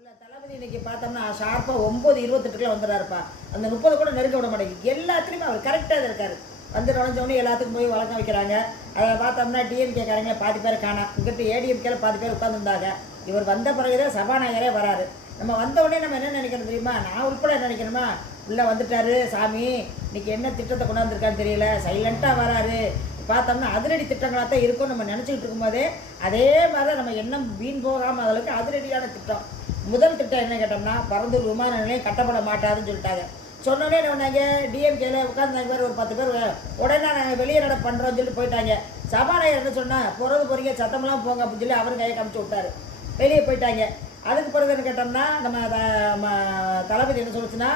உள்ள தளபதி இன்னைக்கு பார்த்தோம்னா ஷார்ப்பாக 9:28 வந்துடுறாருப்பா. அந்த 30 கூட நெருங்க விட மாட்டேங்குது. எல்லாத்துலேயுமே அவர் கரெக்டாக இருக்காரு. வந்து நுழைஞ்சோடனே எல்லாத்துக்கும் போய் வழக்கம் வைக்கிறாங்க. அதை பார்த்தோம்னா டிஎம்கேக்காரங்க பாதி பேர் காணா, இங்கிட்ட ஏடிஎம்கேல பாதி பேர் உட்காந்துருந்தாங்க. இவர் வந்த பிறகுதான் சபாநாயகரே வராரு. நம்ம வந்த உடனே நம்ம என்ன நினைக்கணும் தெரியுமா? நான் உட்பட என்ன நினைக்கணுமா, உள்ளே வந்துட்டாரு சாமி, இன்னைக்கு என்ன திட்டத்தை கொண்டாந்துருக்கான்னு தெரியல, சைலண்ட்டாக வராரு. பார்த்தோம்னா அதிரடி திட்டங்களாக தான் இருக்கும் நம்ம நினச்சிக்கிட்டு இருக்கும்போதே அதே மாதிரி தான் நம்ம எண்ணம் வீண் போகாமல் அளவுக்கு அதிரடியான திட்டம். முதல் திட்டம் என்ன கேட்டோம்னா, பரந்தூர் விமான நிலையம் கட்டப்பட மாட்டாதுன்னு சொல்லிட்டாங்க. சொன்னோடனே நாங்கள் டிஎம்கேல உட்காந்து பேர் ஒரு 10 பேர் உடனே நாங்கள் வெளியே நட பண்ணுறோன்னு சொல்லிட்டு போயிட்டாங்க. சபாநாயகர் என்ன சொன்னால், போகிறீங்க சத்தமெல்லாம் போங்க அப்படின்னு சொல்லி அவரும் கையை காமிச்சு விட்டாரு. வெளியே போயிட்டாங்க. அதுக்கு பிறகு என்ன கேட்டோம்னா, நம்ம தளபதி என்ன சொல்லுச்சுன்னா,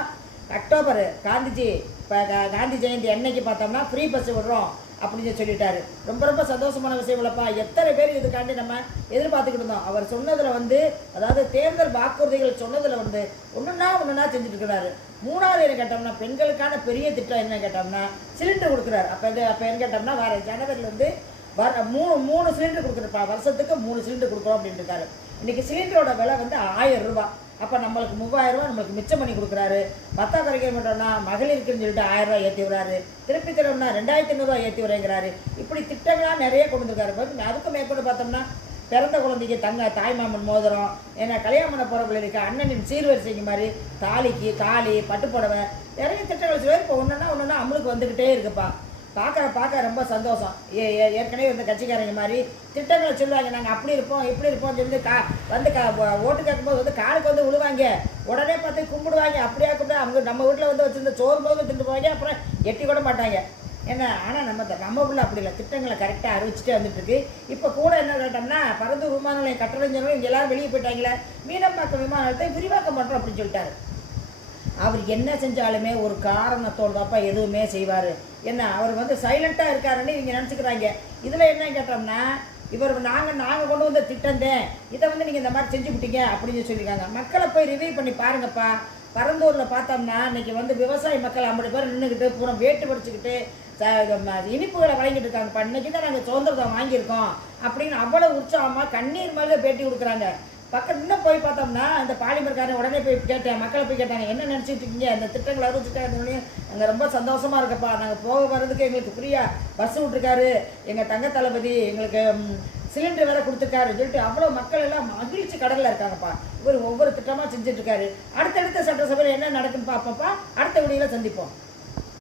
அக்டோபர் காந்திஜி இப்போ காந்தி ஜெயந்தி அன்னைக்கு பார்த்தோம்னா ஃப்ரீ பஸ் விடுறோம் அப்படின்னு சொல்லிட்டாரு. ரொம்ப ரொம்ப சந்தோஷமான விஷயம் இல்லைப்பா. எத்தனை பேர் இதுக்காண்டி நம்ம எதிர்பார்த்துக்கிட்டு இருந்தோம். அவர் சொன்னதில் அதாவது தேர்தல் வாக்குறுதிகள் சொன்னதில் ஒன்றுனா செஞ்சுட்டு இருக்கிறாரு. மூணாவது என்ன கேட்டோம்னா, பெண்களுக்கான பெரிய திட்டம் என்ன கேட்டோம்னா, சிலிண்டர் கொடுக்குறாரு. அப்போ என்ன கேட்டோம்னா, வர ஜனவரியிலேருந்து மூணு சிலிண்டர் கொடுக்குறப்பா, வருஷத்துக்கு 3 சிலிண்டர் கொடுக்குறோம் அப்படின்ட்டு இருக்காரு. இன்றைக்கி சிலிண்டரோட விலை 1000 ரூபா. அப்போ நம்மளுக்கு 3000 ரூபா நம்மளுக்கு மிச்சம் பண்ணி கொடுக்குறாரு. பத்தா குறைக்க மாட்டோம்னா மகளிருக்குன்னு சொல்லிட்டு 1000 ரூபா ஏற்றி விடுறாரு. திருப்பி தரோம்னா 2500 ஏற்றி விடுறேங்கிறாரு. இப்படி திட்டங்களாக நிறைய கொண்டு வந்துருக்காரு. அதுக்கும் மேற்கொண்டு பார்த்தோம்னா, பிறந்த குழந்தைக்கு தாய்மாமன் மோதிரம், ஏன்னா கல்யாணம் பண்ண போகிற பிள்ளைக்கு அண்ணனின் சீர்வரிசைக்கு மாதிரி தாலி பட்டுப்புடவை நிறைய திட்டங்கள் சொல்லுவார். இப்போ ஒன்றுனா அம்மளுக்கு வந்துக்கிட்டே இருக்குப்பா. பார்க்க ரொம்ப சந்தோஷம். ஏற்கனவே இந்த கட்சிக்காரங்க மாதிரி திட்டங்களை சொல்லுவாங்க, நாங்கள் அப்படி இருப்போம் இப்படி இருப்போம்னு சொல்லி ஓட்டு கேட்கும்போது காலுக்கு விழுவாங்க. உடனே பார்த்து கும்பிடுவாங்க. அப்படியே கும்பிட்டு அவங்க நம்ம வீட்டில் வச்சுருந்த சோறு போது திண்டு போவாங்க. அப்புறம் எட்டி கூட மாட்டாங்க. என்ன ஆனால் நம்ம உள்ள அப்படி இல்லை, திட்டங்களை கரெக்டாக அறிவிச்சுட்டே வந்துட்டுருக்கு. இப்போ கூட என்ன கேட்டோம்னா, பரந்தூர் விமான நிலையம் கட்டணம் இங்கே எல்லாரும் வெளியே போயிட்டாங்களே, மீனம்பாக்கம் விமான நிலையத்தை விரிவாக்க மாட்டோம் அப்படின்னு சொல்லிட்டாரு. அவர் என்ன செஞ்சாலுமே ஒரு காரணத்தோடு தான்ப்பா எதுவுமே செய்வார். என்ன அவர் சைலண்ட்டாக இருக்காருன்னு இவங்க நினச்சிக்கிறாங்க. இதில் என்ன கேட்டோம்னா, இவர் நாங்கள் கொண்டு வந்த திட்டந்தேன், இதை நீங்கள் இந்த மாதிரி செஞ்சு விட்டீங்க அப்படின்னு சொல்லியிருக்காங்க. மக்களை போய் ரிவ்யூ பண்ணி பாருங்கப்பா. பரந்தூரில் பார்த்தோம்னா இன்றைக்கி விவசாய மக்கள் 50 பேர் நின்றுக்கிட்டு பூரா வேட்டு படிச்சுக்கிட்டு இனிப்புகளை வழங்கிட்டு இருக்காங்கப்பா. இன்றைக்கி தான் நாங்கள் சுதந்திரத்தை வாங்கியிருக்கோம் அப்படின்னு அவ்வளோ உற்சாகமாக கண்ணீர் மேலே பேட்டி கொடுக்குறாங்க. பக்கத்து இன்னும் போய் பார்த்தோம்னா, அந்த பாலிமர்காரன் உடனே போய் கேட்டேன், மக்களை போய் கேட்டாங்க, என்ன நினச்சிட்டு இருக்கீங்க, அந்த திட்டங்களை அறிவிச்சுட்டாங்க, நாங்கள் ரொம்ப சந்தோஷமாக இருக்கப்பா, நாங்கள் போக வர்றதுக்கு எங்களுக்கு ஃப்ரீயாக பஸ் விட்ருக்காரு, எங்கள் தங்க தளபதி எங்களுக்கு சிலிண்டர் வேறு கொடுத்துருக்காருன்னு சொல்லிட்டு அவ்வளோ மக்கள் எல்லாம் மகிழ்ச்சி கடலில் இருக்காங்கப்பா. இவர் ஒவ்வொரு திட்டமாக செஞ்சுட்ருக்காரு. அடுத்தடுத்த சட்டசபையில் என்ன நடக்குன்னு பார்ப்போம்ப்பா. அடுத்த வீடியோவில் சந்திப்போம்.